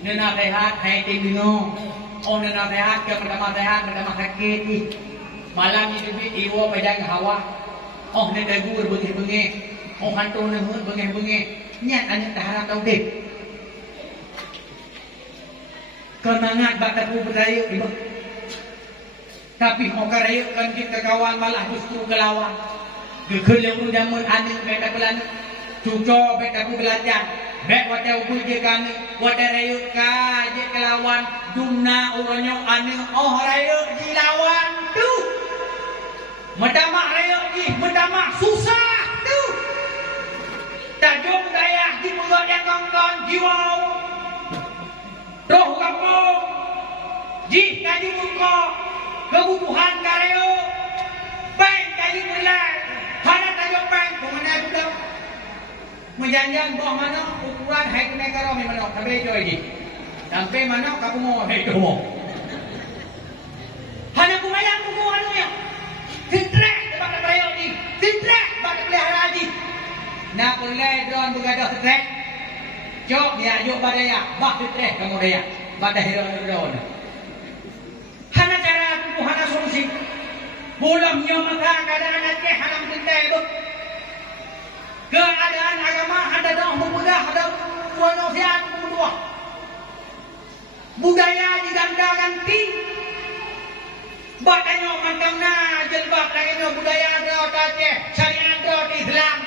Nenasehat hai tingno. Oh nenasehat ke pertama sakit ih. Malam ni duit iwa padang hawa. Oh ne dagur bengeh-bengeh. Oh hantu ne bengeh-bengeh. Nyat ane taharap tau dek. Kemangat bakat ku berdaya ibu. Tapi hok karaya kan kita kawan malah justru kelawan. Kekeleng jamun ane beta belan. Cuco beta ku belajar. Bek wata ubu je kan wata rayu ka je kelawan dumna uronyo ane oh rayu dilawan tu. Medamak rayu ni medamak susah tu. Tajung daya di mulut yang kongkong jiwau. Roh kampung. Ji kaji muka kebutuhan karyo. Bank kaji mulai. Hana tajung bank kemana budak. Menjanjian boh mana ukuran hai kena karo me mana sampai joy di. Sampai mana kamu mau hai kamu. Hana kumayang kumu anu ya. Tintrek depan bayo di. Tintrek bak pelihara di. Nak boleh drone begadah tintrek. Jok dia yuk badaya, bak tintrek kamu daya. Badah drone. Hana cara aku hana solusi. Bulamnya maka keadaan ke hanam tintrek bu. Keadaan agama ada dah memegah ada manusia berdua. Budaya digandakan tinggi. Badannya mantangna jelbab lagi budaya ada Aceh, syariat ada Islam.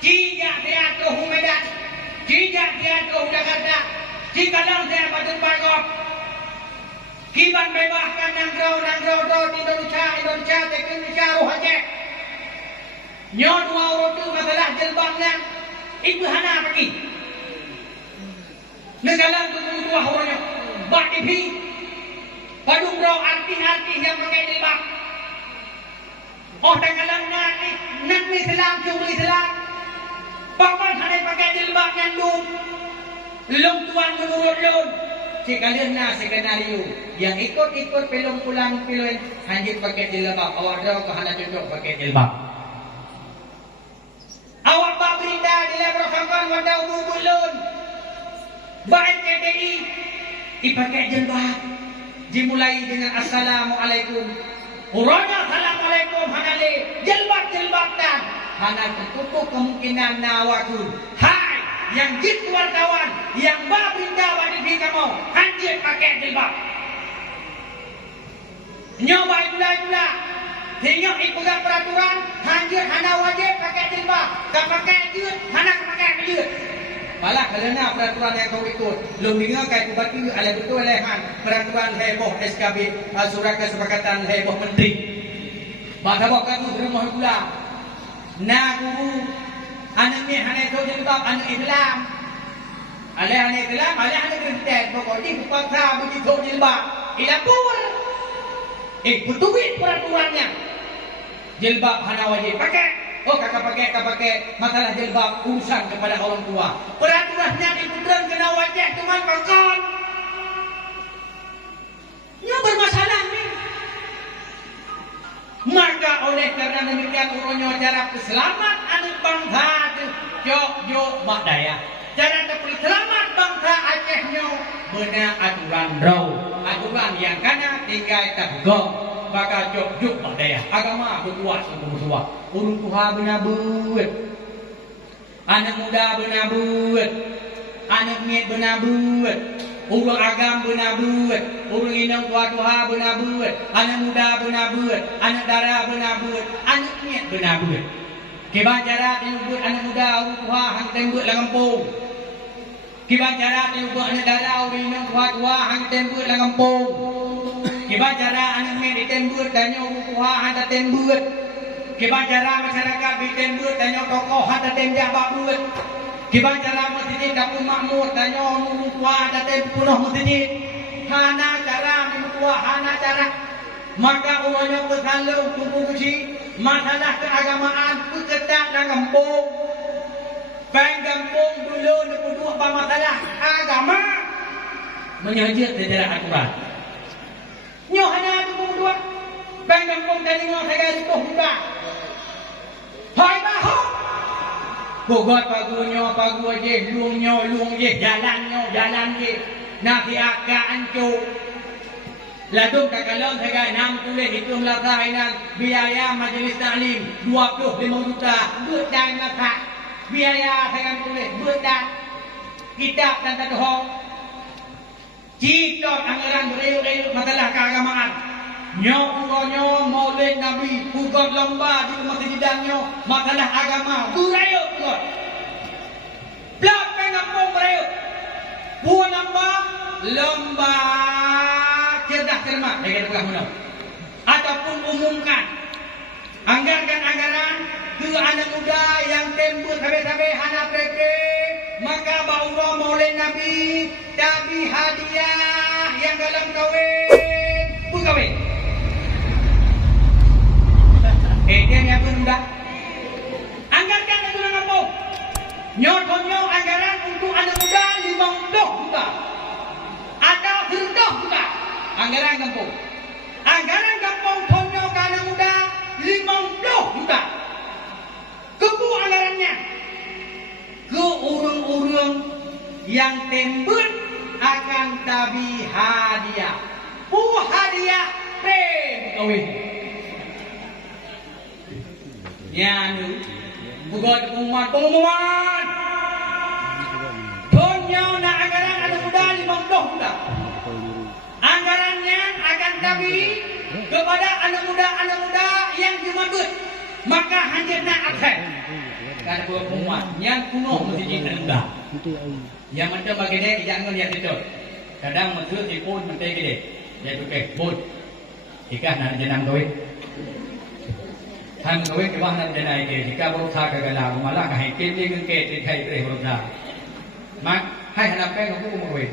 Jika dia ke Medan, jika dia ke Jakarta, jika dalam dia pada Bagok. Kiban bebaskan nangrau di Indonesia Indonesia roh Aceh. Nyon dua tu masalah jelbabnya ibu hana pergi. Negara tu dua orangnya bak TV. Padung bro artis yang pakai jilbab. Oh tenggelam nak Islam cuma Islam. Paman hana pakai jilbab nyandung. Long tuan menurut lon. Sekalian na skenario yang ikut pelong pulang piluen hanya pakai jilbab. Awak dah ke hana cocok pakai jilbab. Awak bak berita di level fangkan wadah bulun. Baik KDI dipakai jilbab. Dimulai dengan Assalamualaikum. Urana Assalamualaikum hanale jilbab dan hana tertutup kemungkinan nawakun. Hai yang jit wartawan yang bak berita wadi kamu hanjir pakai jilbab. Nyoba itulah. Hingga ikutan peraturan hanjir hana wajib pakai jilbab. Tak pakai jilbab hana pakai jilbab. Malah kerana peraturan yang kau ikut belum dengar kai kubati ala betul lehan peraturan heboh SKB surat kesepakatan heboh menteri. Maka kamu rumah pula. Nah guru anak ni hana kau jilbab anak Islam. Ala anak Islam, ala anak Kristen pokok ni bukan kau begitu jilbab. Ilapur. Betul peraturannya. Jilbab hana wajib pakai. Oh kakak pakai masalah jilbab urusan kepada orang tua. Peraturannya diputar kena wajah teman pakon. Ini bermasalah ni. Maka oleh karena demikian urunyo cara selamat anak bangsa tu jok mak daya. Cara tapi selamat bangsa Acehnya benar aturan yang kana tinggal tabgong. Maka jok mak daya. Agama berkuat semua. Urung tuha benar buat. Anak muda benar buat. Anak miat benar buat. Urung agam benar buat. Urung inang kuat tuha benar buat. Anak muda benar buat. Anak darah benar buat. Anak miat benar buat. Kiban cara diubut anak muda urung tuha hang tembut lang kampung. Kiban cara diubut anak darah urung inang kuat tuha hang tembut lang kampung. Kiban cara anak miat ditembut dan urung tuha hang tembut. Kiban cara masyarakat ditembut dan tokoh hang tembut buat. Kiban cara masjid dapur makmur dan urung tuha hang penuh masjid. Hana cara tua hana cara. Maka urangnya bersalung tunggu kuci. Masalah keagamaan ketat dan kampung. Bang kampung dulu dua masalah agama menyajir sejarah aturan. Nyo hanya dua. Bang kampung tadi mau saya itu hendak. Hai bahu. Bogot pagu je, luang je, jalan jalan ke nafi akaan cu ladung kakalon segai 6 tulis hitung lasahinan biaya majlis taklim 25 juta duit dan masa biaya segai tulis duit dan kitab dan tadoh jika anggaran beriuk-riuk masalah keagamaan nyo maulid nabi bukan lomba di rumah sejidangnya masalah agama beriuk bukan blok pengampung beriuk buat lomba cerdas cermat dengan pegang menang ataupun umumkan anggarkan anggaran ke anak muda yang tembus sampai-sampai hana preke maka bawa maulid nabi tapi hadiah yang dalam kahwin pun kahwin dia ni apa muda anggarkan itu dengan apa nyotonyo anggaran untuk anak muda 50 juta atau 10 juta anggaran kampung tonyo ke anak muda 50 juta kebu anggarannya ke urung-urung yang tembus akan tabi hadiah hadiah kahwin ya nu bukan pengumuman tonyo na anggaran anak muda 50 juta anggarannya akan tabi kepada anak muda yang dimadut maka hanya nak akan karena buat pengumuman yang kuno mesti rendah yang macam bagaimana jangan lihat itu kadang maksud si pun menteri gede dia tu pun ikan nak jenang kawinท่านก็เว้นว่านั่นจะไหนเกี่ยวกับโรคทากระลามาล่าให้เกณฑ์เงินเกณฑ์ไทยเรื่องโรคทามักให้ขนาดแป้งของผู้มาเว้น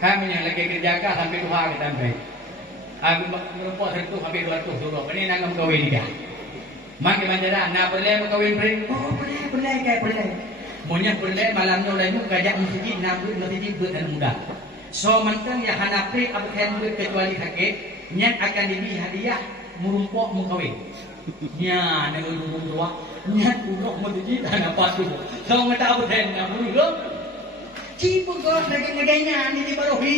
ข้ามันอย่างละเกณฑ์ยาก้าทำเป็นทุกข์กันไปมันพอถึงตุกทำเป็นวันตุกสุรวันนี้นั่งกับเว้นกันมักจะมันจะได้นาเป็นเล่มันก็เว้นเพลงเป็นเล่แกเป็นเล่หมดยังเป็นเล่มาลำโนเลยนุ่งกระยักมันจะยิ้มน้ำพื้นมันจะยิ้มพื้นอันมุดาso mentang ya hanape absen kecuali kakek nyan akan diberi hadiah murumpok mukawin nya dengan umum tua nyan urok menjadi tanah patu so mata absen na muruk ci pengkot neganya ni dibarohi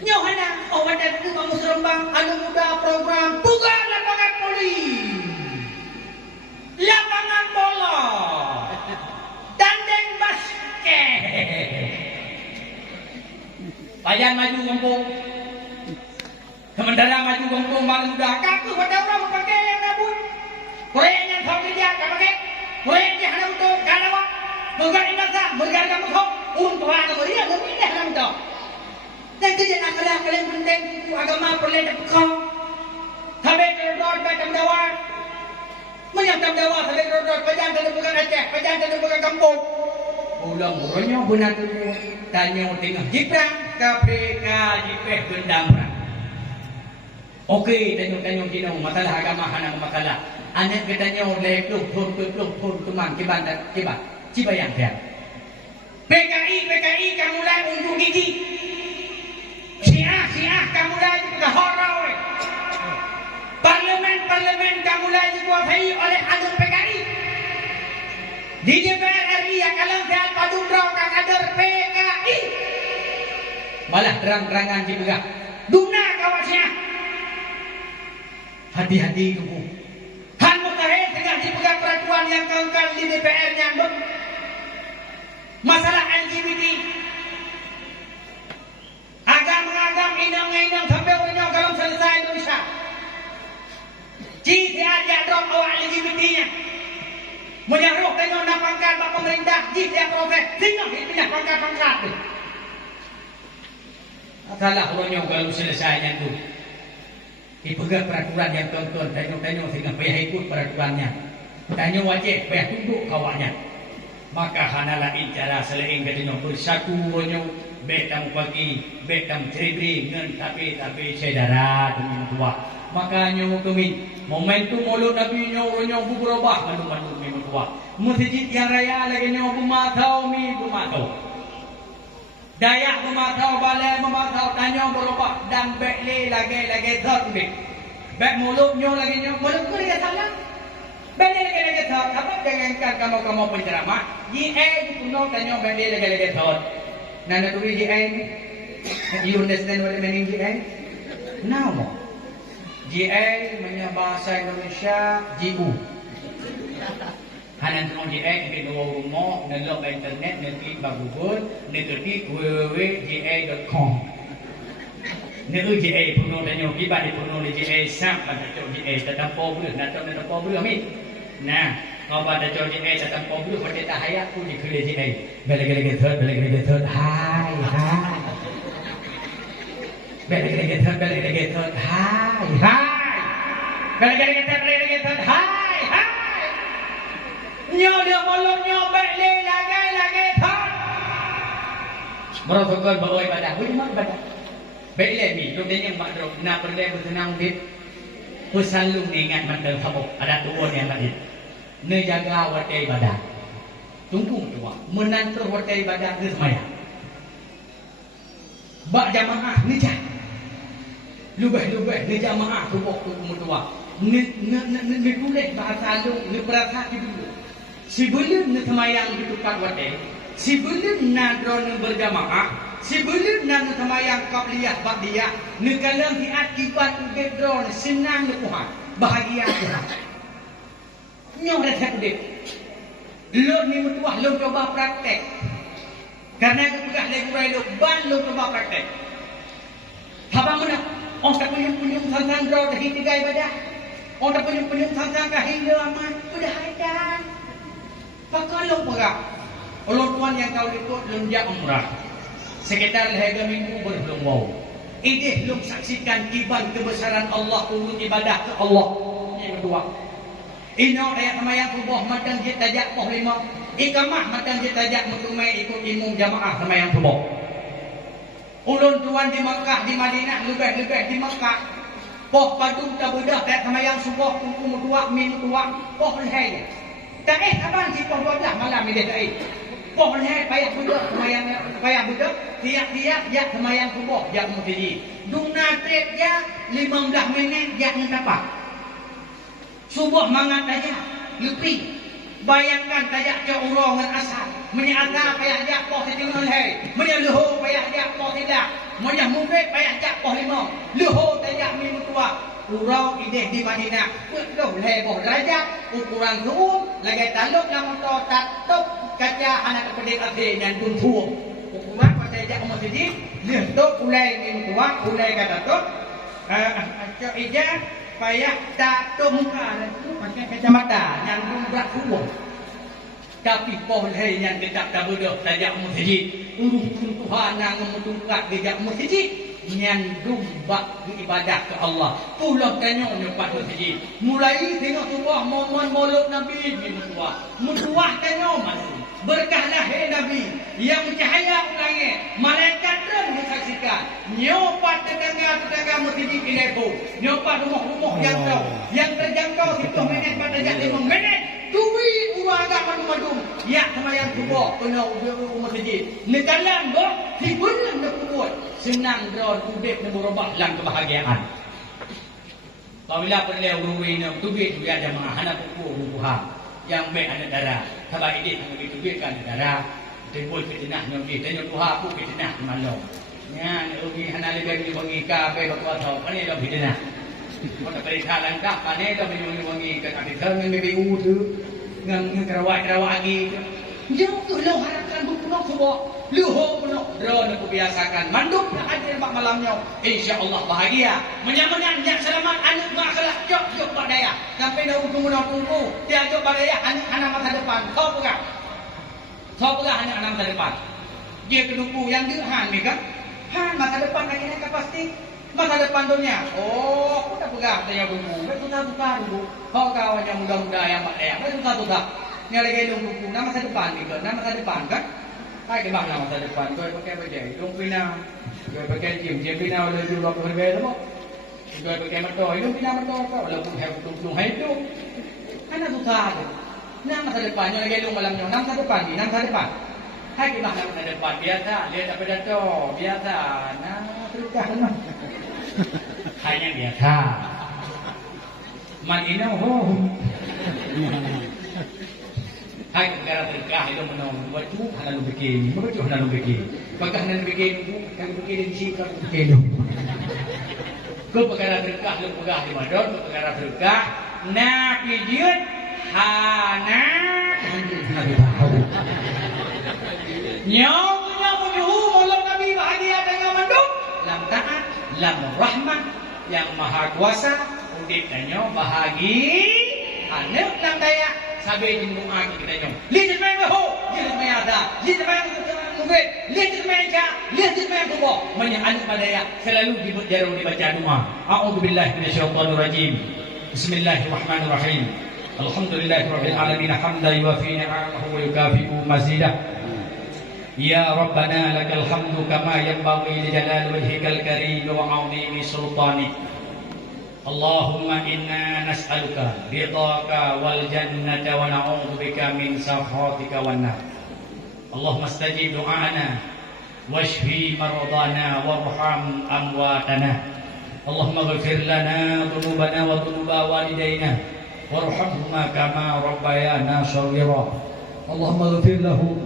nyo hana awatan itu kamu serembang anak muda program bukan lapangan poli lapangan bola tanding basket Payan maju kampung sementara maju kampung malam muda kaku pada orang pakai yang rambut koyak yang kau kerja kau pakai koyak yang hendak untuk kanawa bukan indah bukan kamu kau untuk anak muda lebih dah hendak untuk dan kerja nak kalian penting agama perlu dapatkan sampai terus baca dawa menyambut dawa sampai terus pajan dan bukan Aceh pajan dan bukan kampung ulang-ulangnya benar tu tanya tengah jiprang KPK jipeh gendam okey tanya kinong masalah agama hanang masalah anak katanya oleh peluk thon teman cibayang dia PKI kamu mulai unjuk gigi Syiah kamu mulai juga horor parlemen kamu mulai dikuasai oleh anak PKI di DPR RI yang kalian lihat padung draw kader PKI malah terang-terangan juga duna kawasnya hati-hati tubuh han mustahil tengah dipegang peraturan yang kangkang di DPR nyambut masalah LGBT agam inang sampai orang kalau selesai Indonesia jika dia drop awak LGBT-nya menyaruh tengok nak pangkat pak pemerintah jika proses tinggal pindah pangkat tu salah orangnya kalau selesainya tu dipegang peraturan yang tonton tengok sehingga payah ikut peraturannya tanya wajib payah tunduk kawannya maka hanalah cara selain katanya bersatu orangnya betam pagi betam ceribri ngan tapi saudara dengan tua makanya mutumin momentum mulut nabi nya orangnya berubah mandu memang tua masjid yang raya lagi nya bumatau Dayak mematau, balai mematau, tanya berubah dan bekli lagi zat bek. Bek mulutnya lagi mulut ku lagi salah. Bekli lagi zat. Apa jangankan kamu penceramah? Di kuno tanya bekli lagi zat. Nana tulis GI. You understand what I mean GI? Now mo. GI punya bahasa Indonesia GU. Hanan tong GI di dua rumah, ngelok internet, nanti Google, nanti www.gi.com. Nếu chị ấy phụ nữ đã nhiều cái bạn thì phụ nữ chị ấy sắp bạn cho chị ấy ta tâm po bữa na tâm po bữa mi na kalau bạn cho chị ấy ta tâm po bữa pada tak hayat pun chị khơi chị ấy balik third hai balik third hai balik third hai nhớ được một lúc nhớ balik lagi third merosotkan bawa ibadah bagaimana ibadah baiklah ni, lu dia yang makro nak pergi bersenang di pesan lu ingat mantel sabuk ada dua yang tadi. Nejaga watai ibadah. Tunggu cuma menantu watai ibadah ke semaya. Bak jamaah ni jah. Lubeh ni jamaah sabuk tu mutua. Ni tulis bahasa lu ni perasa dulu. Sebelum ni semayang di tempat watai, sebelum nadron berjamaah. Sebelum nak semayang qabliyah ba'diyah, nekalang diakibat background senang Tuhan, bahagia Tuhan. Nyong rehat dek. Lo ni mutuah lo coba praktek. Karena kepegah lagi lo ban lo coba praktek. Habang mana? Orang tak punya sansan draw dah tiga ibadah. Orang tak punya sansan kahing amat sudah ada. Pakai lo pegah. Allah Tuhan yang kau ikut lunjak umrah. Sekitar harga minggu belum wow. Ini belum saksikan kiban kebesaran Allah turun ibadah ke Allah. Yang kedua. Ino ayat semayang subuh matang jit tajak poh lima. Ikamah matang jit tajak mutumai ikut imum jamaah semayang subuh. Ulun tuan di Mekah, di Madinah, lebih di Mekah. Poh padung tak bedah tak semayang subuh tunggu mutua min mutua poh lehai. Tak kapan si poh 12 malam ini tak poh lehai payah bedah semayang payah bedah. Tiap-tiap jak semayang subuh jak mutiji. Dungna trip ya 15 minit jak ngetapak. Subuh mangat aja lebih. Bayangkan tajak ke urang dengan asal. Menyata payah jak poh setengah hai. Menyeluhu payah jak poh tidak. Menyah mungkin payah jak poh 5. Luhu tajak minggu tua. Urang ideh di Madinah. Betul leboh derajat. Ukuran tuum. Lagi taluk yang motor tatuk. Kaca anak kepedik akhir dan pun tuum. Ukuran pada jak masjid. Lihat tu ulai minggu tua. Ulai kata tu. Cok ijah. Payah tatuk muka. Pakai kacamata. Yang pun berat tuum. Tapi boleh yang tidak tabudah tajak masjid. Urung Tuhan yang memutungkat tajak masjid. Nyandung bak ibadah ke Allah. Pulau tanya nyepat masjid. Mulai tengok tubuh mohon molok Nabi di mutuah. Mutuah tanya masih. Berkah lahir Nabi yang cahaya ulangnya. Malaikat dan disaksikan. Nyopat tetangga masjid Ilepo. Nyopat rumah-rumah yang jauh. Yang terjangkau 10 minit pada jam 5 minit. Tuwi uraga madum-madum. Ya semayang subuh kena masjid. Nekalan boh hiburan dah kuat. Senang draw kubik dan berubah dalam kebahagiaan. Apabila perlu urui nak tubik tu ya jamaah anak pukul rubuhan. Yang baik anak darah. Sebab ini tanggung tubik kan darah. Timbul fitnah nyobi. Tanya Tuhan pun fitnah malam. Ya, ugi anak lebih bagi kafe bakwa tahu. Pani dah fitnah. Kalau periksa langkah, panen dah wangi ke kapital dengan BBU tu, dengan kerawat lagi. Jauh tu lo harapkan bukulah semua. Luho penuh, drone aku biasakan. Manduk nak ada empat malamnya. InsyaAllah bahagia. Menyamankan, jak selamat, anak makhluk, jok badaya. Sampai dah ujung tunggu. Dia jok badaya, anak masa depan. Kau pegang anak masa depan. Dia kenunggu yang dia han ni kan? Han masa depan lagi nak pasti. Masa depan dunia. Oh, aku tak pegang tanya buku. Suka dulu. Kau kawan yang muda-muda yang badaya. Suka. Ni lagi buku. Nama masa depan ni kan? Nama masa depan kan? Hai cái bằng nào mà ta được quản tôi có cái bây giờ đúng khi nào rồi với cái chiếm khi nàoเลยดูรอบคนเวรแล้วrồi với cái mặt trời đúng khi nào mặt trờiก็เราcùng theo cùng hay itu kan ada susah nah masa depannya lagi lu malamnya nah masa depan hai cái bằng nào masa depan biasa lihat apa dato biasa nah terus kan hanya biasa man inau Hai negara terkah itu menong baju hana lu bikin, baju hana lu bikin. Pagka hana lu bikin bu, kan bikin di sini kan bikin. Ku perkara terkah lu pegah di madon, ku perkara terkah na pijieun hana tahu. Nyawnya menyuhu mulut Nabi bahagia dengan manduk, lam taat, lam rahmah yang maha kuasa, udiknya bahagia, anak lam daya. Sabi din mo aki kita nyo. Lihat main ho, lihat main ada, lihat main mungkin, lihat main ja, lihat main kubo. Menyang padaya selalu dibaca doa. A'udzubillahi minasyaitonir rajim. Bismillahirrahmanirrahim. Alhamdulillahirabbil alamin hamdan yuwafi ni'amahu wa yukafi'u mazidah. Ya Rabbana lakal hamdu kama yanbaghi li jalali wajhikal karim wa 'azimi sultanik. Allahumma inna nas'aluka ridhaka wal jannata wa na'udzubika min sakhatika wan nar. Allahumma istajib du'ana washfi maradana warham amwatana. Allahumma ighfir lana dhunubana wa dhunuba walidayna warhamhuma kama rabbayana shaghira. Allahumma ighfir lahum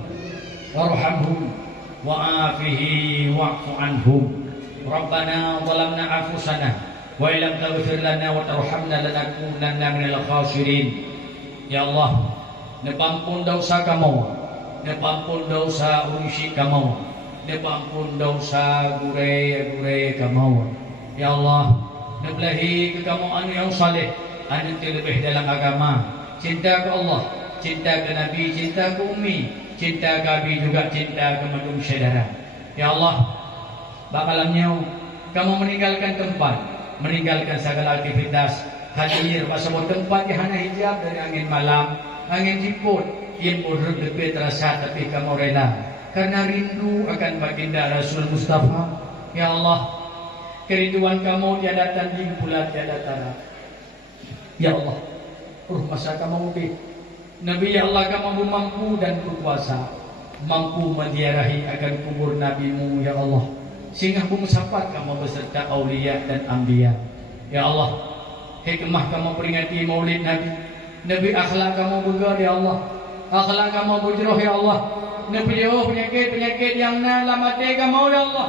warhamhum wa'afihi wa'fu anhum. Rabbana zalamna anfusana wa illam taghfir lana wa tarhamna lanakunanna minal khasirin. Ya Allah, nepampun dosa kamu, nepampun dosa urusi kamu, nepampun dosa gure kamu. Ya Allah, nebelahi ke kamu anu yang saleh, anu terlebih dalam agama, cinta ke Allah, cinta ke Nabi, cinta ke Umi, cinta ke Abi juga cinta ke madum saudara. Ya Allah, bakalamnya kamu meninggalkan tempat, meninggalkan segala aktivitas, hadir pasal tempat yang hanya hijab dari angin malam, angin jiput, yang buruk lebih terasa tapi kamu rela karena rindu akan baginda Rasul Mustafa. Ya Allah, kerinduan kamu tiada tanding pula tiada tara. Ya Allah, masa kamu mungkin Nabi ya Allah kamu mampu dan berkuasa, mampu menziarahi akan kubur Nabimu ya Allah, sehingga mengusapat kamu beserta aulia dan anbiya. Ya Allah, hikmah kamu peringati maulid Nabi, Nabi akhlak kamu begar ya Allah, akhlak kamu bujroh ya Allah, Nabi jauh penyakit yang nalamati kamu ya Allah,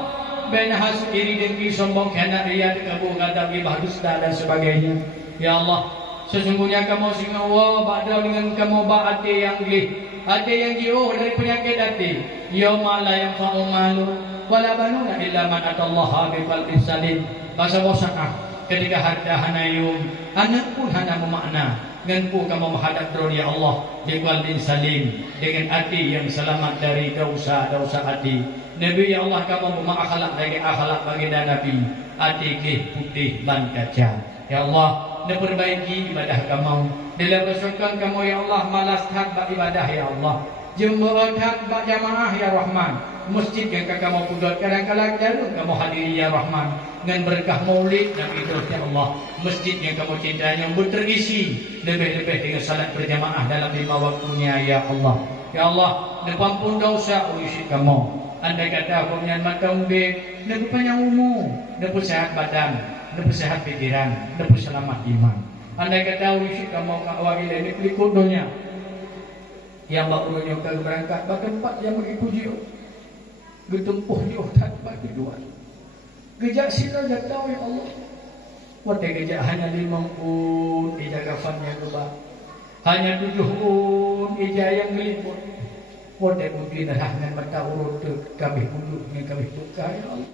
bena hasud iri dengki sombong khianat riya kabur gadab ghibah dusta dan sebagainya. Ya Allah, sesungguhnya kamu singa wa ba'da dengan kamu ba'ati yang gih, hati yang jauh dari penyakit hati. Yauma la yanfa'u malu wala banuna illa man atallaha biqalbin salim. Masa bosanah ketika harta hanayum, anak pun hana memakna, dengan pun kamu menghadap drone ya Allah biqalbin salim, dengan hati yang selamat dari dosa-dosa hati. Nabi ya Allah kamu memakhlak dari akhlak baginda Nabi, hati ke putih ban kaca. Ya Allah, diperbaiki ibadah kamu, dalam bersyukur kamu ya Allah malas hak ibadah ya Allah, jemaah hak jamaah ya Rahman. Masjid yang kamu pudot kadang-kadang jarang kamu hadiri ya Rahman, dengan berkah maulid Nabi terus ya Allah. Masjid yang kamu cintai yang terisi lebih-lebih dengan salat berjamaah dalam 5 waktunya ya Allah. Ya Allah, dipampun dosa urusi kamu. Andai kata aku menyelamat kamu dapat panjang umur, dapat sehat badan, dapat sehat pikiran, dapat selamat iman. Andai kata urusi kamu awal ini kulikut dunia yang bakunya kalau berangkat bahkan 4 yang begitu getempuh di otak bagi dua gejak sila jatuh ya Allah. Wate gejak hanya 5 un ija kafannya geba, hanya 7 un ija yang geliput. Wate mungkin rahman mata urut kami punduk ni kami buka ya Allah.